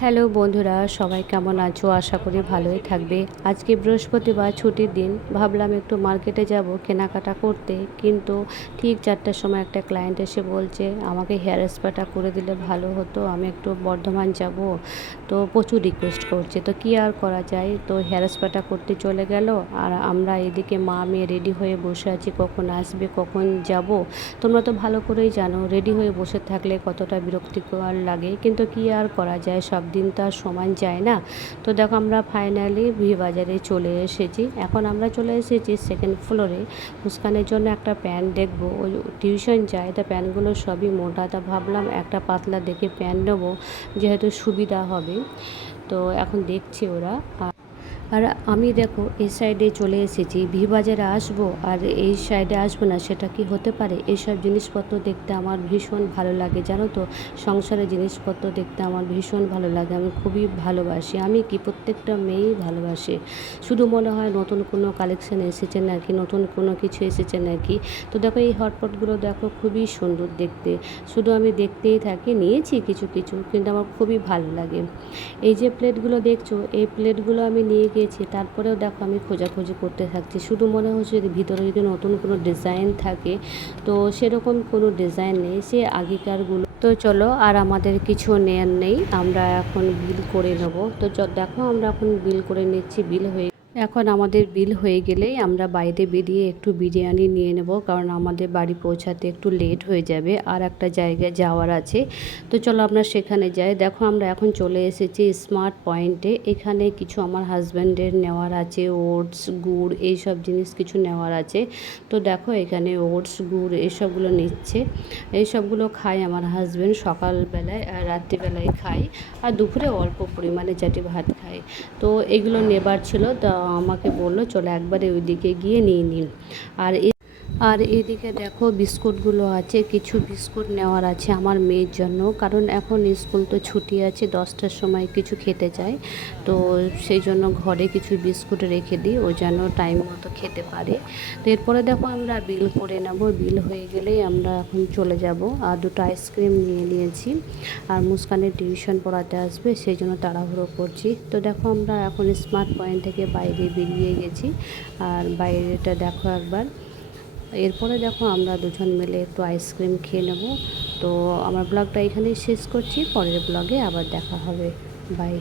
Hello বন্ধুরা, সবাই কেমন আছো? আশা করি ভালোই থাকবে। আজকে বৃহস্পতিবার, ছুটির দিন। ভাবলাম একটু মার্কেটে যাব কেনাকাটা করতে, কিন্তু ঠিক 4টার সময় একটা ক্লায়েন্ট এসে বলছে আমাকে হেয়ার স্পাটা করে দিলে ভালো হতো, আমি একটু বর্ধমান যাব। তো প্রচুর রিকোয়েস্ট করছে, তো কী আর করা যায়। তো হেয়ার স্পাটা করতে চলে গেল, আর আমরা এদিকে মা মেয়ে রেডি হয়ে বসে আছি, কখন আসবে কখন যাব। তোমরা তো ভালো করেই জানো রেডি হয়ে বসে থাকলে কতটা বিরক্তিকর লাগে, কিন্তু কী আর করা যায়, সব দিন তো আর সমান যায় না। তো দেখো আমরা ফাইনালি ভি বাজারে চলে এসেছি। এখন আমরা চলে এসেছি সেকেন্ড ফ্লোরে। মুস্কানের জন্য একটা প্যান্ট দেখবো, ওই টিউশন যায়, তা প্যান্টগুলো সবই মোটা, তা ভাবলাম একটা পাতলা দেখে প্যান্ট নেবো, যেহেতু সুবিধা হবে। তো এখন দেখছি ওরা। আর আমি দেখো এই সাইডে চলে এসেছি, ভি বাজারে আসবো আর এই সাইডে আসবো না, সেটা কি হতে পারে? এইসব জিনিসপত্র দেখতে আমার ভীষণ ভালো লাগে, জানো তো। সংসারের জিনিসপত্র দেখতে আমার ভীষণ ভালো লাগে, আমি খুবই ভালোবাসি। আমি কি প্রত্যেকটা মেয়েই ভালোবাসে। শুধু মনে হয় নতুন কোনো কালেকশান এসেছে নাকি, নতুন কোনো কিছু এসেছে নাকি। তো দেখো এই হটপটগুলো দেখো, খুবই সুন্দর দেখতে। শুধু আমি দেখতেই থাকি, নিয়েছি কিছু কিছু, কিন্তু আমার খুবই ভালো লাগে। এই যে প্লেটগুলো দেখছো, এই প্লেটগুলো আমি নিয়ে গিয়েছি, তারপরেও দেখো আমি খোঁজাখুঁজি করতে থাকছি। শুধু মনে হচ্ছে যদি ভিতরে যদি নতুন কোনো ডিজাইন থাকে, তো সেরকম কোনো ডিজাইন নেই, সে আগেকারগুলো। তো চলো, আর আমাদের কিছু নেয়ার নেই, আমরা এখন বিল করে নেবো। তো দেখো আমরা এখন বিল করে নিচ্ছি। এখন আমাদের বিল হয়ে গেলেই আমরা বাইরে বেরিয়ে একটু বিরিয়ানি নিয়ে নেব, কারণ আমাদের বাড়ি পৌঁছাতে একটু লেট হয়ে যাবে, আর একটা জায়গায় যাওয়ার আছে। তো চলো আমরা সেখানে যাই। দেখো আমরা এখন চলে এসেছি স্মার্ট পয়েন্টে। এখানে কিছু আমার হাজব্যান্ডের নেওয়ার আছে, ওটস গুড় এইসব জিনিস কিছু নেওয়ার আছে। তো দেখো এখানে ওটস গুড় এইসবগুলো নিচ্ছে। এইসবগুলো খায় আমার হাজব্যান্ড সকালবেলায় আর রাত্রিবেলায় খায়, আর দুপুরে অল্প পরিমাণে চাটি ভাত খায়। তো এগুলো নেবার ছিল, তা আমাকে বললো চলো একবারে ওইদিকে গিয়ে নিয়ে নিন। আর আর এদিকে দেখো বিস্কুটগুলো আছে, কিছু বিস্কুট নেওয়ার আছে আমার মেয়ের জন্য, কারণ এখন স্কুল তো ছুটি আছে, 10টার সময় কিছু খেতে চায়। তো সেই জন্য ঘরে কিছু বিস্কুট রেখে দিই, ও যেন টাইম মতো খেতে পারে। তো এরপরে দেখো আমরা বিল করে নেব, বিল হয়ে গেলেই আমরা এখন চলে যাব। আর দুটো আইসক্রিম নিয়ে নিয়েছি, আর মুস্কানের টিউশন পড়াতে আসবে, সেই জন্য তাড়াহুড়ো করছি। তো দেখো আমরা এখন স্মার্ট পয়েন্ট থেকে বাইরে বেরিয়ে গেছি, আর বাইরেটা দেখো একবার। এরপরে দেখো আমরা দুজন মিলে একটু আইসক্রিম খেয়ে নেব। তো আমার ব্লগটা এখানেই শেষ করছি, পরের ব্লগে আবার দেখা হবে। বাই।